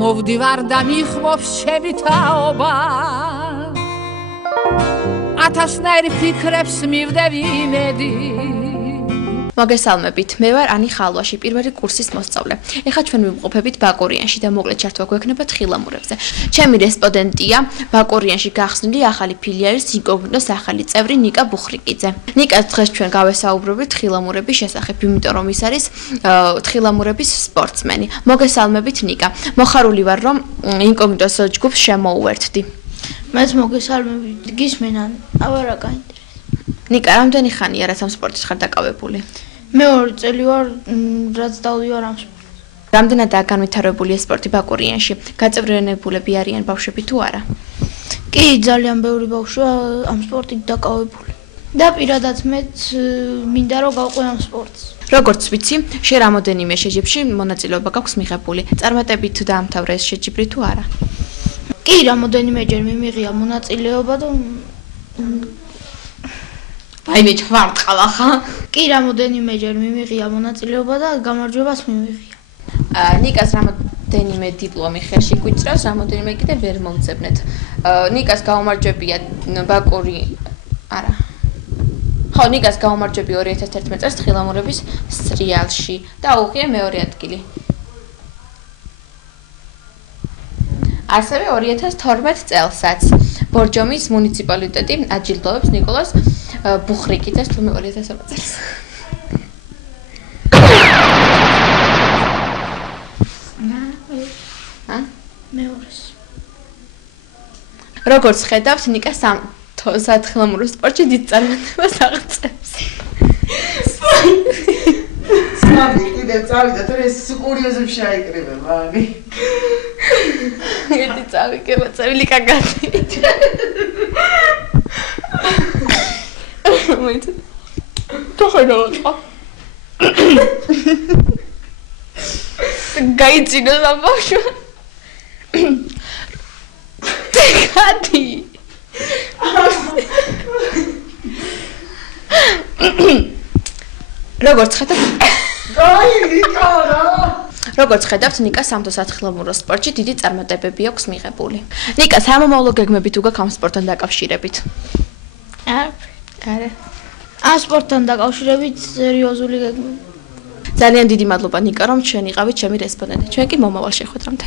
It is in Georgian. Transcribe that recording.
მოვდივარ და მიხმობს ჩემი თაობა ათასნაირ ფიქრებს მივდევ იმედი მოგესალმებით, მე ვარ ანი ხალვაში, პირველი კურსის მოსწავლე. ეხლა ჩვენ ვიმყოფებით ბაკურიანში და მოკლედ ჩართვა გვექნება თხილამურებზე. ჩემი რესპონდენტია ბაკურიანში გახსნილი ახალი ფილიალის ინკოგნიტოს ახალი წევრი ნიკა ბუხრიკიძე. ნიკას დღეს ჩვენ გავესაუბრებით თხილამურების შესახებ, იმიტომ რომ ის არის თხილამურების სპორტსმენი. მოგესალმებით ნიკა. მოხარული ვარ რომ ინკოგნიტოს ჯგუფს შემოუერთდი. მეც მოგესალმებით, გისმენან, აბარა გაინტერესებს. ნიკა, რამდენი ხანია რაც ამ სპორტით ხარ დაკავებული? მე 2 წელი ვარ, რაც დავდივარ ამ სპორტს. რამდენადაა განვითარებული ეს სპორტი ბაკურიანში? გაწევრიანებულები არიან ბავშვები თუ არა? კი, ძალიან ბევრი ბავშვია ამ სპორტით დაკავებული. და პირადად მეც მინდა რომ გავყვე ამ სპორტს. როგორც ვიცი, შენ რამოდენიმე შეჯიბრში მონაწილეობა გაქვს მიღებული. წარმატებით დაამთავრე ეს შეჯიბრი თუ არა? კი, რამოდენიმეჯერ მიმიღია მონაწილეობა და აი მე ჩვარტყალა ხა? კი, რამოდენიმეჯერ მიმიღია მონაწილეობა და გამარჯვებას მიმიღია. ნიკას რამოდენიმე დიპლომი ხელში გვიჭრავს, რამოდენიმე კიდე ვერ მომწებნეთ. ნიკას გაუმარჯვებია ბაკური არა. ხო, ნიკას გაუმარჯვებია 2011 წელს თხილამურების სრიალში და აუღია მეორე ადგილი. ასევე 2012 წელსაც ბორჯომის მუნიციპალიტეტი აჯილდოებს ნიკოლას ბუხრიკიძეს თუმე 2013 წელს. მეორეს. როგორც ხედავთ, ნიკა სათხილამურო სპორტში დიდ წარმატებას აღწევს. სპორტი კიდე წავიდა, თორე ეს კურიოზებში აიკრიბება, ანი. ერთი წავიკება, წავილი კაგათი. Wait. Doch noch. Გაიძინო ბავშვი. ტეკადი. როგორც ხედავთ, ნიკა სამთო სათხილამურო სპორტში დიდი წარმატებები აქვს მიღებული. ნიკა, სამომავლო გეგმები თუ გაქვს ამ სპორტთან დაკავშირებით? არა. ამ სპორტთან დაკავშირებით სერიოზული გეგმები. ძალიან დიდი მადლობა ნიკა რომ ჩვენ იყავით ჩემი რესპონდენტი. ჩვენ კი მომავალ შეხვედრამდე.